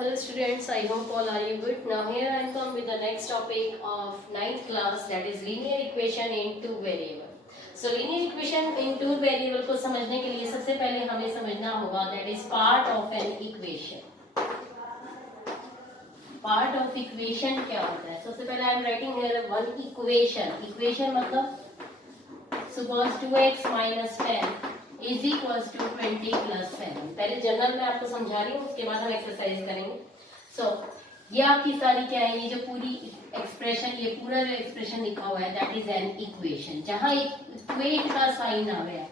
Hello students, I hope all are you good. Now here I come with the next topic of 9th class, that is linear equation in two variable. So linear equation in two variable को समझने के लिए सबसे पहले हमें समझना होगा that is part of an equation. Part of equation क्या होता है? सबसे पहले I am writing here one equation. Equation मतलब suppose 2x minus 10 is equals to 20 plus 7. पहले जनरल में आपको समझा रही हूँ, उसके बाद हम एक्सरसाइज करेंगे. सो ये आपकी सारी क्या है, ये जो पूरी एक्सप्रेशन, ये पूरा जो एक्सप्रेशन लिखा हुआ है दैट इज एन इक्वेशन. जहाँ इक्वेट का साइन आ गया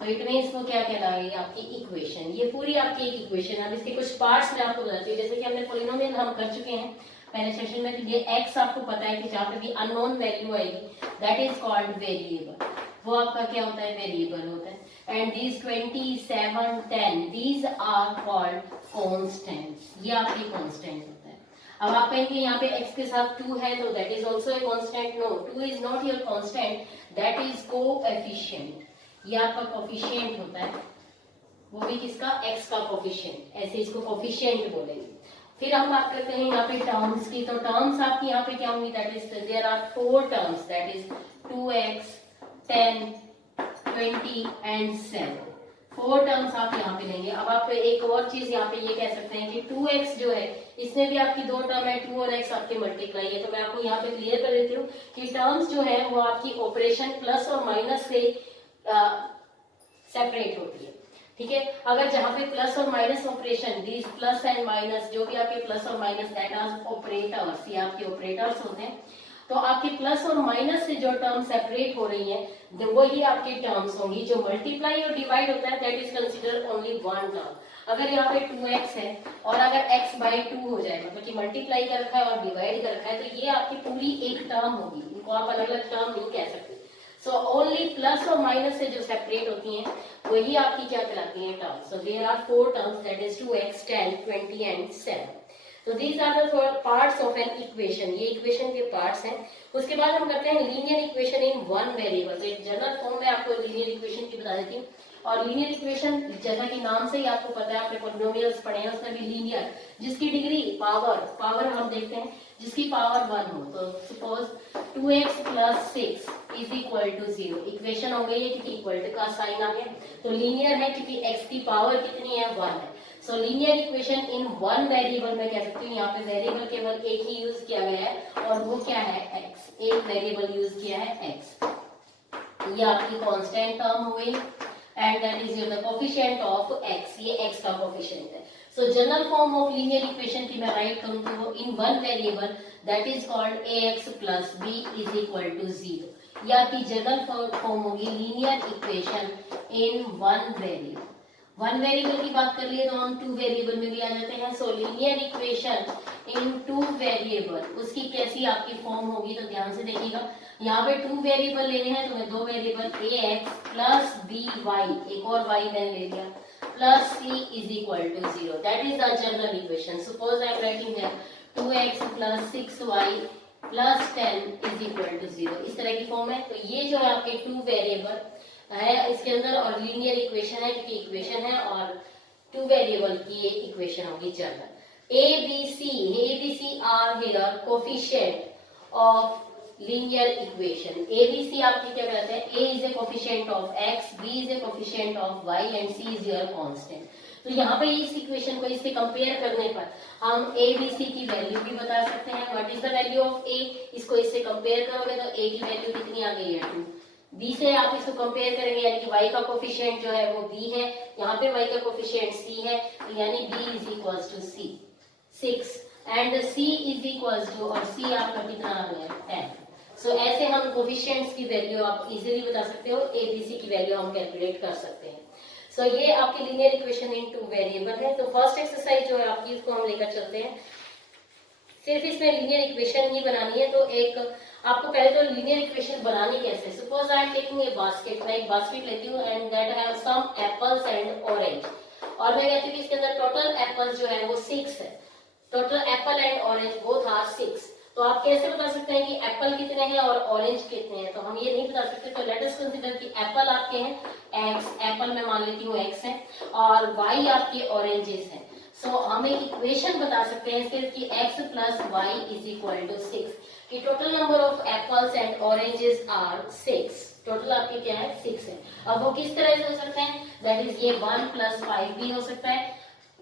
तो इट मींस वो क्या कहलाएगी, आपकी इक्वेशन. ये पूरी आपकी एक इक्वेशन है. अब इसके कुछ पार्ट्स में आपको बताती हूँ. जैसे कि हमने पॉलिनोमियल हम कर चुके हैं पहले सेशन में. तो ये x आपको पता है कि जहाँ पे भी अननोन वैल्यू आएगी दैट इज कॉल्ड वेरिएबल. वो आपका क्या होता है, वेरिएबल होता है. And these 27, 10, these are called constants. ये आपके constant होता है. अब आप कहेंगे यहाँ पे x के साथ 2 है तो that is also a constant. No, 2 is not your constant. That is coefficient. ये आपका coefficient होता है. वो भी किसका, x का coefficient. ऐसे इसको coefficient बोलेंगे. फिर हम बात करते हैं यहाँ पे टर्म्स की. तो टर्म्स आपकी यहाँ पे क्या होंगी, that is there are 4 terms, that is 2x, 10, 20 and 7. 4 terms आप यहाँ पे लेंगे. अब आप एक और चीज यहाँ पे ये कह सकते हैं कि 2x जो है इसमें भी आपकी 2 टर्म है, 2 और x आपके मल्टीप्लाई है. तो मैं आपको यहाँ पे क्लियर कर देती हूँ कि टर्म्स जो है वो आपकी ऑपरेशन प्लस और माइनस से सेपरेट होती है. ठीक है. अगर जहाँ पे प्लस और minus operation, these plus and minus, जो भी आपके प्लस और माइनस दैट आर ऑपरेटर्स, ये आपके ऑपरेटर्स होते हैं. तो आपके प्लस और माइनस से जो टर्म सेपरेट हो रही है वही आपकी टर्म्स होंगी. जो मल्टीप्लाई और डिवाइड होता है that is consider only one term. अगर यहाँ पे 2x है और अगर x बाई 2 हो जाए, मतलब कि मल्टीप्लाई कर रखा है और डिवाइड कर रखा है, तो ये आपकी पूरी एक टर्म होगी. इनको आप अलग अलग टर्म नहीं कह सकते. सो ओनली प्लस और माइनस से जो सेपरेट होती हैं वही आपकी क्या कहलाती है, terms. So there are 4 terms, that is 2x, 10, 20 and 7. तो these are the parts of an equation. ये इक्वेशन के पार्ट्स हैं. उसके बाद हम करते हैं linear equation in one variable. तो एक जनरल फॉर्म में आपको लीनियर इक्वेशन की बता देती हूँ. और लीनियर इक्वेशन जैसा कि नाम से ही आपको पता है, आपने पॉलिनोमियल्स पढ़े हैं, उसमें भी लीनियर, जिसकी डिग्री पावर हम देखते हैं जिसकी पावर 1 हो. तो suppose 2x plus 6 is equal to 0. Equation हो गई है क्योंकि इक्वल टू का साइन आ गया. तो लीनियर है क्योंकि x की पावर कितनी है, 1 है. सो linear equation in one variable में कह सकती हूँ. यहाँ पे वेरिएबल केवल एक ही यूज किया गया है और वो क्या है, x. एक वेरिएबल यूज किया है x. ये आपकी कांस्टेंट टर्म हुई and that is your the coefficient of x. ये x का कोफिशिएंट है. So general form of linear equation की मैं राइट करूँ तो in one variable that is called ax plus b is equal to 0. ये आपकी जनरल फॉर्म होगी linear equation in one variable. One variable की बात कर लिए तो हम 2 वेरिएबल में भी आ जाते हैं. सो लीनियर इक्वेशन इन 2 वेरिएबल, उसकी कैसी आपकी फॉर्म होगी, तो ध्यान से देखिएगा. यहाँ पे 2 वेरिएबल लेने हैं तो मैं 2 वेरिएबल ax प्लस by, एक और y मैंने ले लिया, plus c is equal to 0. That is the general equation. Suppose I am writing here 2x plus 6y plus 10 is equal to 0. इस तरह की फॉर्म है. तो ये जो है आपके 2 वेरिएबल है इसके अंदर, और लीनियर इक्वेशन है क्योंकि इक्वेशन है और 2 वेरिएबल की ये इक्वेशन होगी general. ABC are here coefficient of linear equation. ABC आपकी क्या कहते हैं, A is a coefficient of x, B is a coefficient of y and C is your constant. तो यहाँ पे इस इक्वेशन को इससे कंपेयर करने पर हम ABC की वैल्यू भी बता सकते हैं. What is the value of A, इसको इससे कंपेयर करोगे तो A की वैल्यू कितनी आ गई है, 2. b से आप इसको कंपेयर करेंगे यानी कि y का कोफिशिएंट जो है वो b है, यहाँ पे y का कोफिशिएंट c है, तो यानी b is equals to c 6 and c is equals to, और c आपका कितना आ गया, 10. सो ऐसे हम कोफिशिएंट्स की वैल्यू आप इजीली बता सकते हो. abc की वैल्यू हम कैलकुलेट कर सकते हैं. सो ये आपकी लीनियर इक्वेशन इन 2 वेरिएबल है. तो फर्स्ट एक्सरसाइज जो है आपकी, उसको हम लेकर चलते हैं. सिर्फ इसमें लीनियर इक्वेशन ही बनानी है. तो एक आपको पहले तो लीनियर इक्वेशन बनानी कैसे. Suppose I am taking a basket. मैं एक बास्केट लेती हूँ and that have some apples and orange, और मैं कहती हूँ कि इसके अंदर टोटल एप्पल्स जो है वो 6 है. Total apple and orange both are 6. तो आप कैसे बता सकते हैं कि एप्पल कितने हैं और ऑरेंज कितने हैं, तो हम ये नहीं बता सकते. तो लेट अस कंसीडर कि एप्पल आपके हैं x, एप्पल मैं मान लेती हूँ x है, और y आपके ऑरेंजेस हैं. सो हमें इक्वेशन बता सकते हैं सिर्फ कि x plus y is equal to 6, कि total number of apples and oranges are 6, total आपके क्या है 6 है। अब वो किस तरह से हो सकते हैं, दैट इज ये 1 प्लस 5 भी हो सकता है,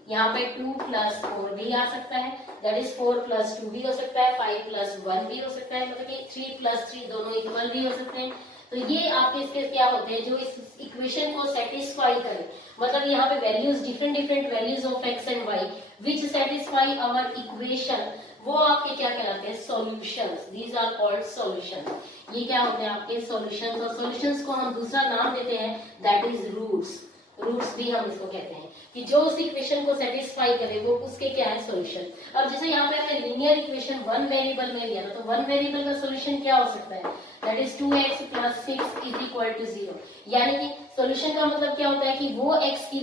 यहाँ पे 2 प्लस 4 भी आ सकता है, दैट इज 4 प्लस 2 भी हो सकता है, 5 प्लस 1 भी हो सकता है, मतलब कि 3 प्लस 3 दोनों इक्वल भी हो सकते हैं। तो ये आपके इसके क्या होते हैं जो इस इक्वेशन को सेटिस्फाई करें, मतलब यहाँ पे values different different values of x and y which satisfy our equation, वो आपके क्या कहलाते हैं solutions, these are called solutions. ये क्या होते हैं आपके सॉल्यूशंस, और सॉल्यूशंस को हम दूसरा नाम देते हैं दैट इज रूट्स, रूट्स भी हम इसको कहते हैं, कि जो उस इक्वेशन को सेटिस्फाई करे वो उसके क्या है सॉल्यूशन। अब जैसे यहाँ पे हमने लीनियर इक्वेशन वन वेरिएबल में लिया था, तो वन वेरिएबल का सॉल्यूशन क्या हो सकता है, that is 2x plus 6 is equal to 0, यानी कि सॉल्यूशन का मतलब क्या होता है कि वो x की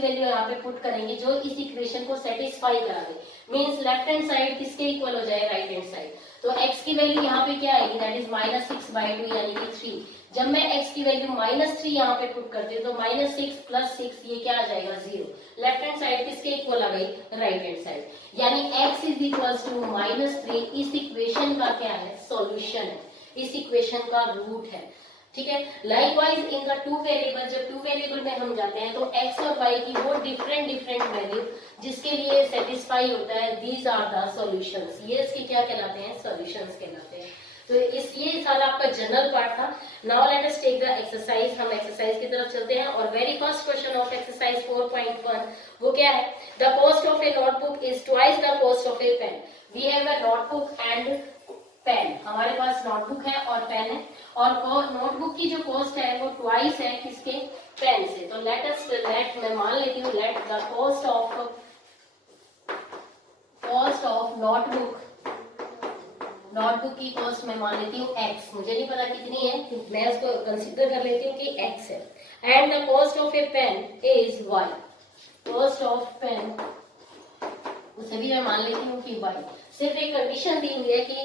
वैल्यू यहाँ पे पुट करेंगे जो इस इक्वेशन को सेटिस्फाई करा दे, मींस लेफ्ट हैंड साइड किसके इक्वल हो जाए, राइट हैंड साइड। तो x की वैल्यू यहाँ पे क्या आएगी, दैट इज -6/2 यानी कि 3। जब मैं x की वैल्यू -3 यहाँ पे पुट करती हूँ तो -6 प्लस 6 ये क्या आ जाएगा 0, लेफ्ट हैंड साइड किसके इक्वल आ गई, राइट हैंड साइड, यानी x इज इक्वल टू -3 इस इक्वेशन का क्या है सॉल्यूशन है, इस इक्वेशन का रूट है, ठीक है। Likewise in the two variable, जब टू वेरिएबल में हम जाते हैं तो x और y की वो डिफरेंट डिफरेंट वैल्यू जिसके लिए सेटिस्फाई होता है, दीज आर द सॉल्यूशंस, ये इसके क्या कहलाते हैं सॉल्यूशंस कहलाते हैं। तो ये सारा आपका जनरल पार्ट था। Now let us take the exercise, हम एक्सरसाइज की तरफ चलते हैं, और very first question of exercise 4.1 वो क्या है, the cost of a notebook is twice the cost of a pen, we have a notebook and pen, हमारे पास नोटबुक है और पेन है, और नोटबुक की जो कॉस्ट है वो ट्वाइस है किसके, पेन से। तो लेट मैं मान लेती हूँ, let the cost of notebook की कॉस्ट मैं मान लेती हूँ x, मुझे नहीं पता कितनी है, मैं उसको कंसीडर कर लेती हूँ कि x है, and the cost of a pen is y, cost of pen उसे भी मैं मान लेती हूँ कि y। सिर्फ एक कंडीशन दी हुई है कि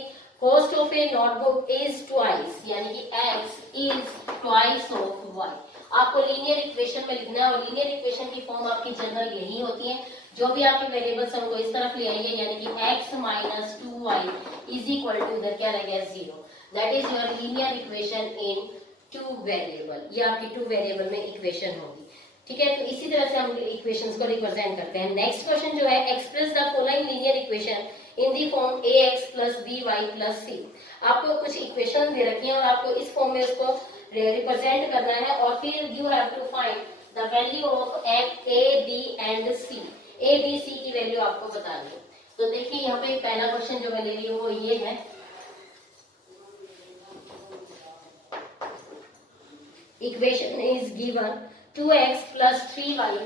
cost of a notebook is twice, यानी कि x is twice of y। आपको लीनियर इक्वेशन में लिखना है, और लीनियर इक्वेशन की फॉर्म आपकी जनरल यही होती है, जो भी आपके वेरिएबल्स हमको इस तरफ ले आइए, यानी कि x minus 2y is equal to इधर क्या रह गया 0, that is your linear equation in two variable, ये आपकी टू वेरिएबल में इक्वेशन होगी, ठीक है। तो इसी तरह से हम इक्वेशंस को रिप्रेजेंट करते हैं। नेक्स्ट क्वेश्चन जो है, express the following linear equation in the form ax plus by plus c। आपको कुछ इक्वेशन दे रखी है और आपको इस फॉर्म में उसको रिप्रेजेंट करना है, और फिर you have to find the value of a b and c, a b c की वैल्यू आपको बतानी है। तो देखिए यहाँ पे पहला क्वेश्चन जो मैं ले रही हूँ वो ये है, equation is given 2x plus 3y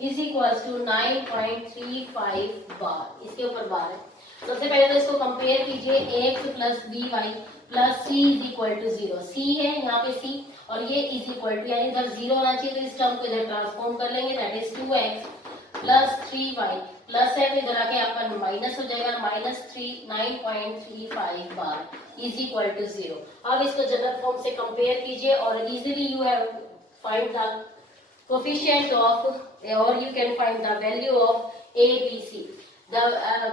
is equal to 9.35 bar, इसके ऊपर बार है। सबसे पहले तो इसको कंपेयर कीजिए, ax plus by plus c is equal to 0, c है यहाँ पे c, और ये इज इक्वल टू, यानी इधर 0 होना चाहिए, तो इस टर्म को इधर ट्रांसफॉर्म कर लेंगे, that is 2x plus 3y plus है, इधर आके आपका माइनस हो जाएगा, -9.35 बार इज इक्वल टू 0। अब इसको जनरल फॉर्म से कंपेयर कीजिए, और easily you have find the coefficient of, or you can find the value of a b c। the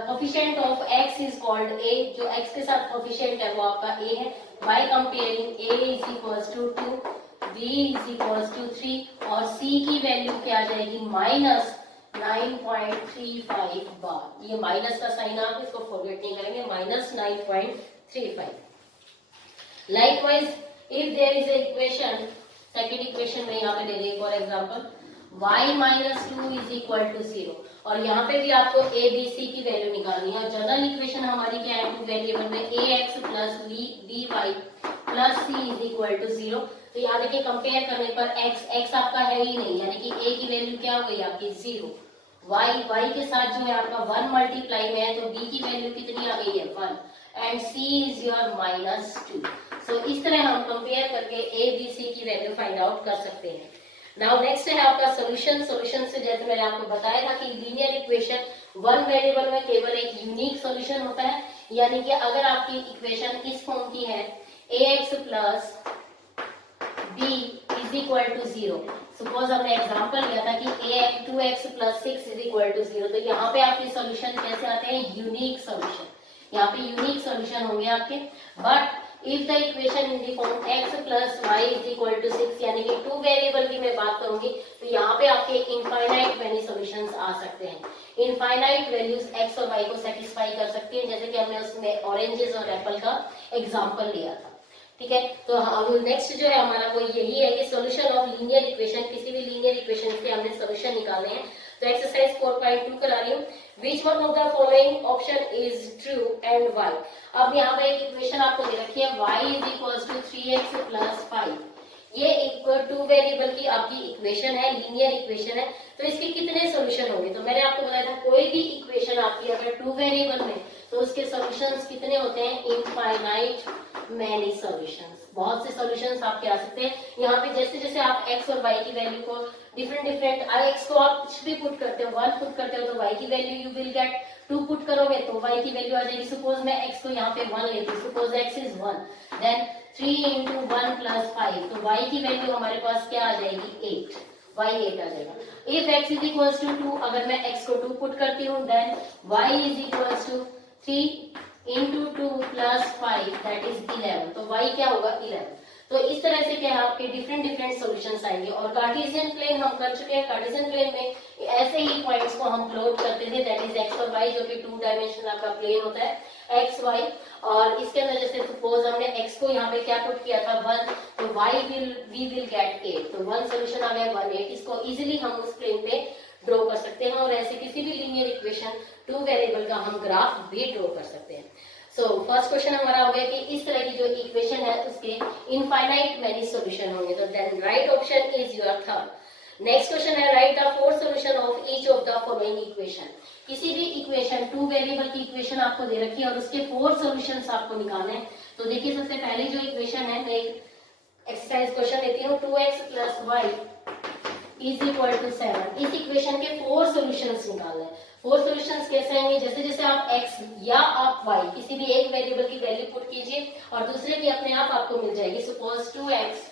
coefficient of x is called a, जो x के साथ coefficient है वो आपका a है, by comparing a is equals to 2, b is equals to 3, और c की value क्या आ जाएगी -9.35 बार। ये माइनस का साइन आप इसको फॉरगेट नहीं करेंगे, -9.35। Likewise, if there is a equation, second equation में यहाँ पे ले रही for example y minus 2 is equal to 0, और यहाँ पे भी आपको a b c की वैल्यू निकालनी है। जनरल इक्वेशन हमारी क्या है, टू वेरिएबल में ax plus by plus c is equal to 0। तो यहाँ देखिए कंपेयर करने पर x आपका है ही नहीं, यानी कि a की वैल्यू क्या हो गई आपकी 0, y के साथ जो है आपका 1 मल्टीप्लाई में है, तो b की वैल्यू कितनी आ गई है 1, एंड c इज योर -2। सो इस तरह हम कंपेयर करके a b c की वैल्यू फाइंड आउट कर सकते हैं। नाउ नेक्स्ट है आपका सॉल्यूशन। सॉल्यूशन से जैसे मैंने आपको बताया था कि लीनियर इक्वेशन वन वेरिएबल में केवल एक यूनिक सॉल्यूशन होता है, यानी कि अगर आपकी इक्वेशन इस फॉर्म की है ax plus b is equal to 0, suppose हमने एग्जांपल लिया था कि a 2x plus 6 is equal to 0, तो यहाँ पे आपके सॉल्यूशन कैसे आते हैं, यूनिक सॉल्यूशन, यहाँ पे यूनिक सॉल्यूशन होंगे आपके। But if the equation in the form x plus y is equal to 6, यानी कि 2 वेरिएबल की मैं बात करूंगी, तो यहाँ पे आपके इनफाइनाइट मैनी सॉल्यूशंस आ सकते हैं। इनफाइनाइट वैल्यूज x और y को सेटिस्फाई कर सकती हैं, जैसे कि हमने उसमें ऑरेंजेस और एप्पल का एग्जांपल लिया था। ठीक है, तो हम नेक्स्ट जो है हमारा वो यही है कि सॉल्यूशन ऑफ लीनियर इक्वेशन, किसी भी लीनियर इक्वेशन के हमने सॉल्यूशन निकालने हैं। तो एक्सरसाइज 4.2 करा रही हूँ, which one of the following option is true and why. अब यहाँ पे एक इक्वेशन आपको दे रखी है y is equal to 3x plus 5, ये एक 2 वेरिएबल की आपकी इक्वेशन है, लीनियर इक्वेशन है। तो इसके कितने सॉल्यूशन होंगे, तो मैंने आपको बताया था कोई भी इक्वेशन आपकी अगर 2 वेरिएबल में, तो उसके सॉल्यूशंस कितने होते हैं, इनफाइनाइट मैनी सॉल्यूशंस, बहुत से सॉल्यूशंस आपके आ सकते हैं। यहाँ पे जैसे जैसे आप x और y की वैल्यू को डिफरेंट x को आप कुछ भी पुट करते हो, 1 पुट करते हो, तो y की value you will get 2 put करोगे तो y की वैल्यू आ जाएगी। सपोज मैं x को यहाँ पे 1 लेती हूँ, suppose x is 1, then 3 into 1 plus 5, तो y की वैल्यू हमारे पास क्या आ जाएगी, 8, y 8 आ जाएगा। If x is equals to 2, अगर मैं x को 2 पुट करती हूँ, then y is equals to 3 into 2 plus 5, that is 11, तो y क्या होगा, 11। तो इस तरह से क्या है आपके डिफरेंट सॉल्यूशंस आएंगे। और कार्टेशियन प्लेन हम कर चुके हैं, कार्टेशियन प्लेन में ऐसे ही पॉइंट्स को हम प्लॉट करते थे, दैट इज x और y, जो कि 2 डायमेंशनल आपका प्लेन होता है x y। और इसके अंदर जैसे सपोज हमने x को यहाँ पे क्या पुट किया था, 1, तो वी विल गेट 8, तो 1 सोल्यूशन आ गया 1 8। इसको इजीली हम उस प्लेन पे ड्रॉ कर सकते हैं, और ऐसे किसी भी लीनियर इक्वेशन 2 वेरिएबल का हम ग्राफ भी ड्रॉ कर सकते हैं। सो फर्स्ट क्वेश्चन हमारा हो गया कि इस तरह की जो इक्वेशन है उसके इनफाइनाइट मैनी सॉल्यूशन होंगे, तो then right option is your third. Next question है, right the 4 solution of each of the following equation. किसी भी इक्वेशन 2 वेरिएबल की इक्वेशन आपको दे रखी है और उसके 4 सॉल्यूशंस आपको निकालने हैं। तो देखिए सबसे पहले जो इक्वेशन है, मैं एक्सरसाइज क्वेश्चन लेती हूँ, 2x plus y is equal to 7। इस इक्वेशन के 4 सॉल्यूशंस निकालने हैं। 4 सॉल्यूशंस कैसे आएंगे, जैसे जैसे आप x या आप y किसी भी एक वेरिएबल की वैल्यू पुट कीजिए और दूसरे की अपने आप आपको मिल जाएगी। Suppose 2x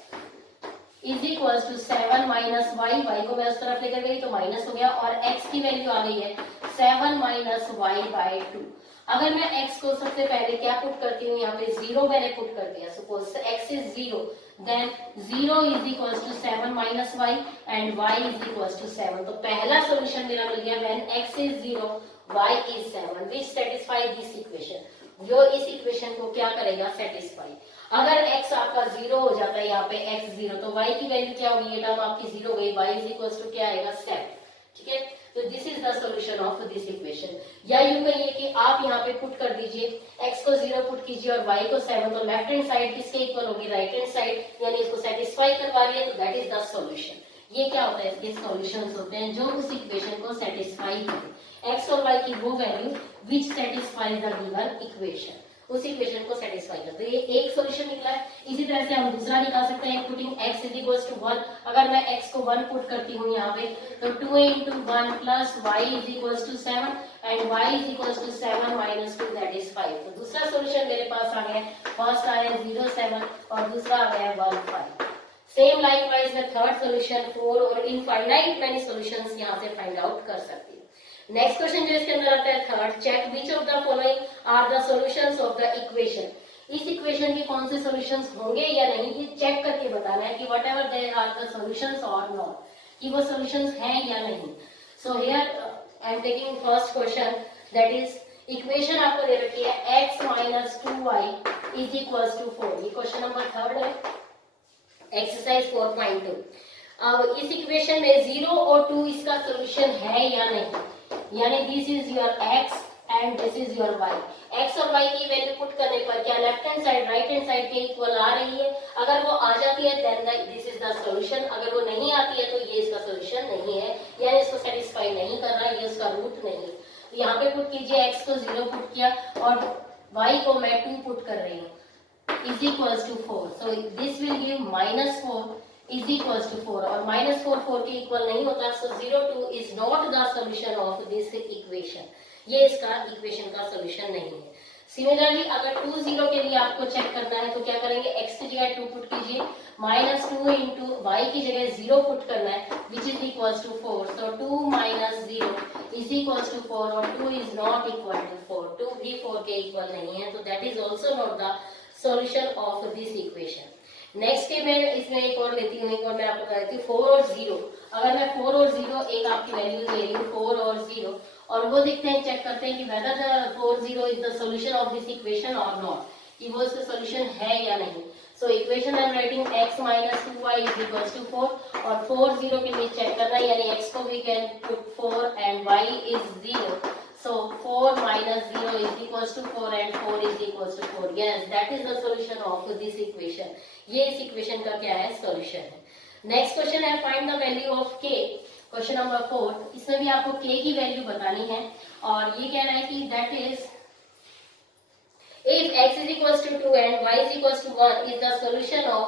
is equal to 7 minus y, y को मैं उस तरफ लेकर गई तो माइनस हो गया, और x की वैल्यू आ गई है 7 माइनस y बाई 2। अगर मैं x को सबसे पहले क्या पुट करती हूँ, यहाँ पे 0 मैंने पुट कर दिया, suppose x is 0, then 0 is equal to 7 minus y and y is equal to 7। तो पहला सॉल्यूशन मेरा मिल गया, when x is 0 y is 7, which satisfy this equation, जो इस इक्वेशन को क्या करेगा, सेटिस्फाई। अगर x आपका 0 हो जाता है, यहाँ पे x 0, तो y की वैल्यू क्या होगी, ये टर्म आपकी 0 हो गई, y इज इक्वल टू क्या आएगा, 7। ठीक है, तो this is the solution of this equation. या यूं कहिए कि आप यहाँ पे पुट कर दीजिए, x को 0 पुट कीजिए और y को 7, तो लेफ्ट हैंड साइड किसके इक्वल होगी, राइट हैंड साइड, यानी इसको सेटिस्फाई करवा रही है, तो दैट इज द सॉल्यूशन। ये क्या होता है, इसके सॉल्यूशंस होते हैं जो उस इक्वेशन को सेटिस्फाई करें, x और y की वो value which satisfy the given equation, उस इक्वेशन को सेटिस्फाई करते हैं। ये एक सॉल्यूशन निकला है। इसी तरह से हम दूसरा निकाल सकते हैं, putting x is equal to 1। अगर मैं x को 1 पुट करती हूँ यहाँ पे, तो 2 into 1 plus y is equal to 7 and y is equal to 7 minus 2, that is 5। तो दूसरा सॉल्यूशन मेरे पास आ गया, फर्स्ट आया 0 7 और दूसरा आ गया 1 5। सेम लाइकवाइज में थर्ड सॉल्यूशन 4 और इनफाइनाइट मैनी सॉल्यूशंस यहाँ से फाइंड आउट कर सकती हूँ। नेक्स्ट क्वेश्चन जो इसके अंदर आता है third, check which of the following are the solutions of the equation. इस इक्वेशन के कौन से सॉल्यूशंस होंगे या नहीं, ये चेक करके बताना है कि whatever they are the solutions और नॉट, कि वो सॉल्यूशंस हैं या नहीं। So here I am taking first question, that is equation आपको दे रखी है x minus 2y is equal to 4। ये क्वेश्चन नंबर थर्ड है, एक्सरसाइज 4.2। अब इस इक्वेशन में 0 और 2 इसका सॉल्यूशन है या नहीं, यानी दिस इज योर x एंड this is your y। x और y की वैल्यू पुट करने पर क्या left hand side right hand side के इक्वल आ रही है, अगर वो आ जाती है then this is the solution, अगर वो नहीं आती है तो ये इसका सॉल्यूशन नहीं है, यानी इसको सेटिस्फाई नहीं कर रहा है, ये उसका रूट नहीं है। तो यहाँ पे पुट कीजिए, x को 0 पुट किया और y को मैं 2 पुट कर रही हूँ, is equal to 4। So this will give minus 4 is equal to 4, और माइनस 4 4 के इक्वल नहीं होता, so 0 2 is not the solution of this equation, ये इसका इक्वेशन का सॉल्यूशन नहीं है। सिमिलरली अगर 2 0 के लिए आपको चेक करना है तो क्या करेंगे, x की जगह 2 पुट कीजिए, -2 इंटू वाई की जगह 0 पुट करना है which is equal to 4। So 2 minus 0 is equal to 4 और 2 इज नॉट इक्वल टू 4, 2 भी 4 के इक्वल नहीं है, तो that is also not the solution of this equation. Next मैं इसमें एक और लेती हूँ, एक और मैं आपको बता देती हूँ 4 और 0। अगर मैं 4 और 0 एक आपकी वैल्यू ले रही हूँ 4 और 0 और वो देखते हैं, चेक करते हैं कि whether the 4 0 is the solution of this equation और नॉट, कि वो इसका सॉल्यूशन है या नहीं। So equation I am writing x minus 2y is equal to 4 और 4 0 के लिए चेक करना है, यानी x को we can put 4 and y is 0। So 4 minus 0 is equals to 4 and 4 is equals to 4. Yes, that is the solution of this equation. ये इस equation का क्या है, solution है। Next question है find the value of k. Question number 4. इसमें भी आपको k की वैल्यू बतानी है और ये कह रहा है कि that is if x is equals to 2 and y is equals to 1 is the solution of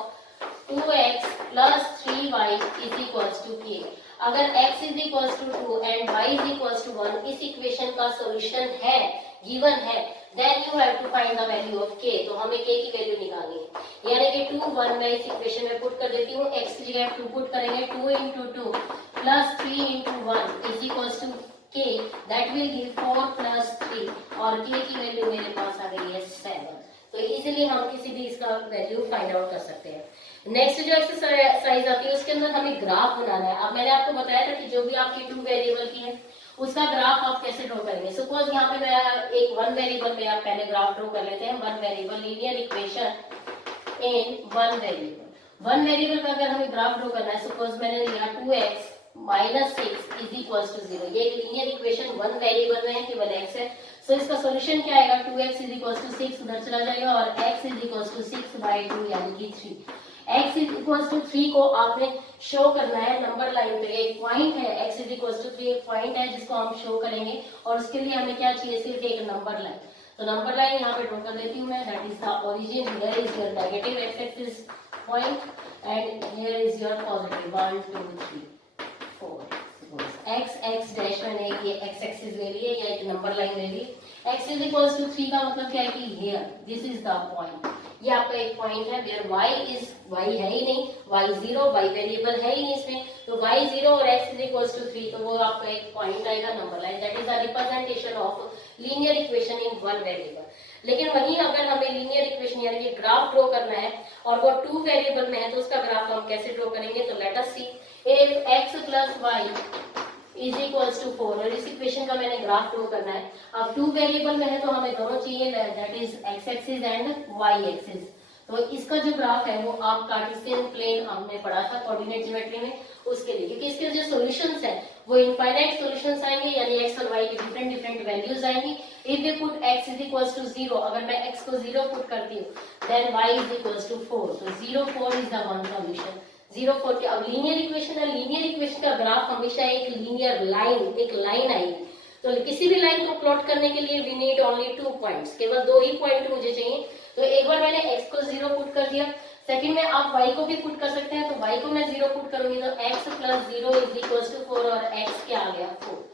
2x plus 3y is equals to k. अगर x is equals to 2 and y is equals to 1 इस equation का solution है, given है, then you have to find the value of k। तो हमें k की value निकालनी है, यानी कि 2 1 मैं इस इक्वेशन में पुट कर देती हूँ, x की जगह 2 पुट करेंगे, 2 into 2 plus 3 into 1 is equals to k, that will give 4 plus 3 और k की वैल्यू मेरे पास आ गई है 7। तो इजीली हम किसी भी इसका वैल्यू फाइंड आउट कर सकते हैं। नेक्स्ट जो एक्सरसाइज आती है उसके अंदर हमें ग्राफ बनाना है। अब मैंने आपको बताया था कि जो भी आपकी 2 वेरिएबल की है उसका ग्राफ आप कैसे ड्रॉ करेंगे। सपोज यहाँ पे मैं एक 1 वेरिएबल में आप पहले ग्राफ ड्रॉ कर लेते हैं, 1 वेरिएबल लीनियर इक्वेशन इन 1 वेरिएबल। 1 वेरिएबल का अगर हमें ग्राफ ड्रॉ करना है, सपोज मैंने लिया 2x minus 6 is equal to 0। ये एक लीनियर इक्वेशन 1 वेरिएबल में है, केवल x है। सो इसका सॉल्यूशन क्या आएगा, 2x इज इक्वल टू 6 उधर चला जाएगा और x इज इक्वल टू 6/2 यानी कि 3। x इज इक्वल टू 3 को आपने शो करना है नंबर लाइन पे, एक पॉइंट है, x इज इक्वल टू 3 एक पॉइंट है जिसको हम शो करेंगे और उसके लिए हमें क्या चाहिए, सिर्फ एक नंबर लाइन। तो नंबर लाइन यहाँ पे ड्रॉ कर देती हूँ मैं, that is the origin, here is your negative x axis point and here is your positive 1 2 3 4। x dash मैंने ये x एक्सिस ले ली है या एक नंबर लाइन ले ली। x इज इक्वल टू 3 का मतलब क्या है कि here this is the point, ये आपका एक पॉइंट है वेयर y है ही नहीं, y 0, y वेरिएबल है ही नहीं इसमें, तो y 0 और x इज इक्वल टू 3, तो वो आपका एक पॉइंट आएगा number line, that is the representation of linear equation in 1 variable. लेकिन वहीं अगर हमें लीनियर इक्वेशन यानी कि ग्राफ ड्रॉ करना है और वो 2 वेरिएबल में है तो उसका ग्राफ हम कैसे ड्रॉ करेंगे। तो let us see, if x plus y is equals to 4 और इस इक्वेशन का मैंने ग्राफ ड्रॉ करना है। अब 2 वेरिएबल में है तो हमें दोनों चाहिए, that is x axis and y axis. तो इसका जो ग्राफ है वो आप कार्टेशियन प्लेन हमने पढ़ा था कोऑर्डिनेट ज्योमेट्री में, उसके लिए, क्योंकि इसके जो सॉल्यूशंस हैं वो इनफाइनाइट सॉल्यूशंस आएंगे, यानी x और y की डिफरेंट वैल्यूज आएंगी। If we put x is equals to 0, अगर मैं x को 0 पुट करती हूँ then y is equals to 4, so 0 4 is the one solution. 0 4 के अब लीनियर इक्वेशन है, लीनियर इक्वेशन का ग्राफ हमेशा एक लीनियर लाइन, एक लाइन आएगी। तो किसी भी लाइन को प्लॉट करने के लिए वी नीड ओनली 2 पॉइंट्स, केवल 2 ही पॉइंट मुझे चाहिए। तो एक बार मैंने x को 0 पुट कर दिया, सेकंड में आप y को भी पुट कर सकते हैं, तो y को मैं 0 पुट करूंगी तो x plus 0 is equal to 4 और x क्या आ गया 4।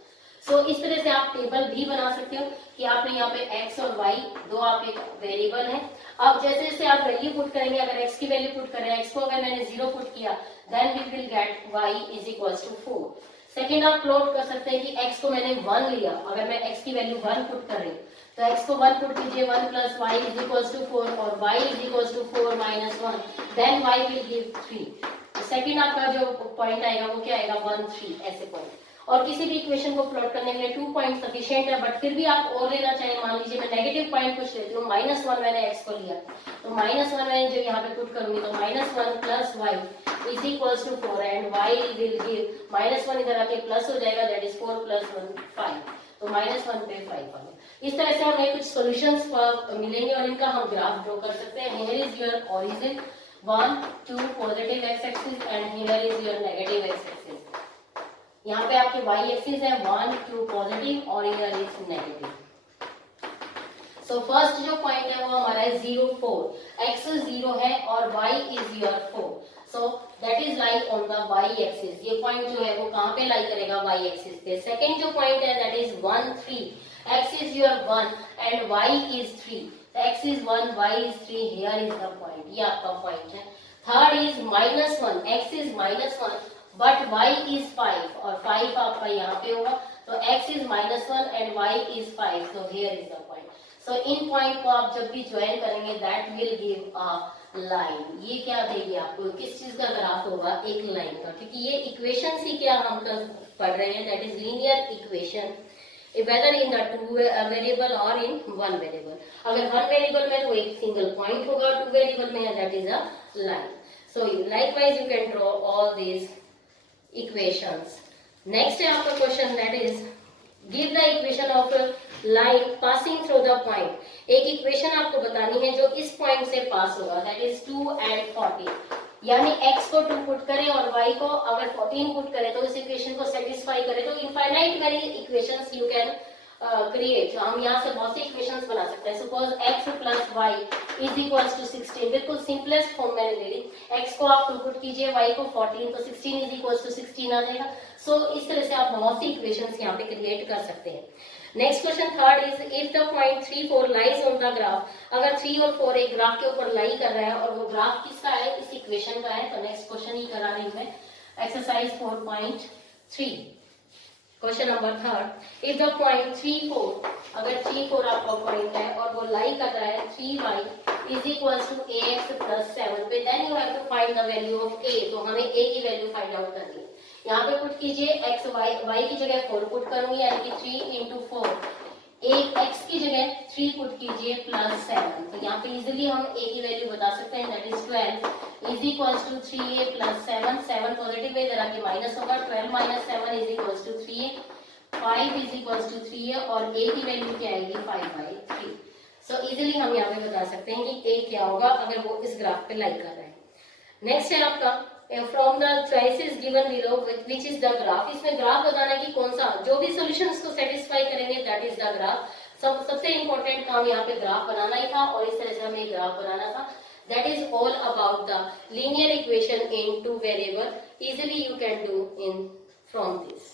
सो इस तरह से आप टेबल भी बना सकते हो कि आपने यहाँ पे x और y दो आप एक वेरिएबल है। अब जैसे जैसे आप वैल्यू पुट करेंगे, अगर x की वैल्यू पुट करें, x को अगर मैंने 0 पुट किया then we will get y is equal to 4। Second आप प्लॉट कर सकते हैं कि x को मैंने 1 लिया, अगर मैं x की वैल्यू 1 पुट कर रही हूँ तो x को 1 पुट कीजिए, 1 plus y is equal to 4 और y is equal to 4 minus 1 then y will give 3। Second आपका जो पॉइंट आएगा वो क्या आएगा 1 3 ऐसे पॉइंट। और किसी भी इक्वेशन को प्लॉट करने के लिए 2 पॉइंट सफिशिएंट है, बट फिर भी आप और लेना चाहिए। मान लीजिए मैं नेगेटिव पॉइंट कुछ लेती हूँ, -1 मैंने x को लिया तो -1 मैंने जो यहाँ पे पुट करूंगी तो -1 plus y is equal to 4 and y will give -1 इधर आके प्लस हो जाएगा, दैट इज 4 प्लस 1 5, तो -1 पे 5 आ गया। इस तरह से हमें कुछ सॉल्यूशंस मिलेंगे और इनका हम ग्राफ ड्रॉ कर सकते हैं। Here is your origin 1 2 positive x axis and here is your negative x axis. यहाँ पे आपके y एक्सिस है 1 2 पॉजिटिव और here is negative. So first जो पॉइंट है वो हमारा है 0 4, x 0 है और y is your 4। So that is lie on the y axis. ये पॉइंट जो है वो कहाँ पे लाई करेगा, वाई एक्सिस पे। सेकेंड जो पॉइंट है that is 1 3, x is your 1 and y is 3, x is 1 y is 3, here is the point, ये आपका पॉइंट है। Third is -1, x is -1 but y is 5 और 5 आपका यहाँ पे होगा, तो x is -1 and y is 5, so here is the point। so in point को आप जब भी ज्वाइन करेंगे that will give a line. ये क्या देगी आपको, किस चीज का ग्राफ होगा, एक लाइन का, क्योंकि ये इक्वेशन ही क्या हम पढ़ रहे हैं, that is linear equation whether in the two variable or in one variable। अगर one variable में तो एक सिंगल पॉइंट होगा, two variable में that is a line। so likewise you can draw all these equations। next है आपका question that is give the equation of a line passing through the point। एक equation आपको बतानी है जो इस पॉइंट से पास होगा, that is 2 and 40, यानी x को 2 पुट करें और y को अगर 14 पुट करें तो इस इक्वेशन को सेटिस्फाई करें, तो infinite very equations you can create. हम यहाँ से बहुत सी इक्वेशंस बना सकते हैं। Suppose x plus y is equals to 16, बिल्कुल सिंपलेस्ट फॉर्म मैंने ले ली। x को आप 2 पुट कीजिए, y को 14, तो 16 इज इक्वल्स टू 16 आ जाएगा। सो इस तरह से आप बहुत सी इक्वेशंस यहाँ पे क्रिएट कर सकते हैं। Next question third is if the point 3 4 lies on the graph. अगर 3 और 4 एक ग्राफ के ऊपर लाई कर रहा है और वो ग्राफ किसका है, इस इक्वेशन का है, तो नेक्स्ट क्वेश्चन ही करा रही हूं मैं, exercise 4.3 question number third. If the point 3 4, अगर 3 4 आपका पॉइंट है और वो लाई कर रहा है 3y is equals to ax plus 7 पे, then you have to find the value of a। तो हमें a की वैल्यू फाइंड आउट करनी है। यहाँ पे पुट कीजिए x y की जगह 4 पुट करूंगी, यानी कि 3 इंटू 4, एक x की जगह 3 पुट कीजिए प्लस 7, तो यहाँ पे इजिली हम a की वैल्यू बता सकते हैं, that is 12 is equals to 3a plus 7, 7 positive है, इधर आके माइनस होगा, 12 minus 7 is equals to 3a, 5 is equals to 3a और a की वैल्यू क्या आएगी 5/3। सो इजिली हम यहाँ पे बता सकते हैं कि a क्या होगा अगर वो इस ग्राफ पे लाई कर रहा है। नेक्स्ट है आपका from the choices given below which is the graph. इसमें ग्राफ बताना है कि कौन सा, जो भी सॉल्यूशंस को सेटिस्फाई करेंगे दैट इज द ग्राफ। सबसे इंपॉर्टेंट काम यहाँ पे ग्राफ बनाना ही था और इस तरह से हमें ग्राफ बनाना था। That is all about the linear equation in 2 variable, easily you can do in from this.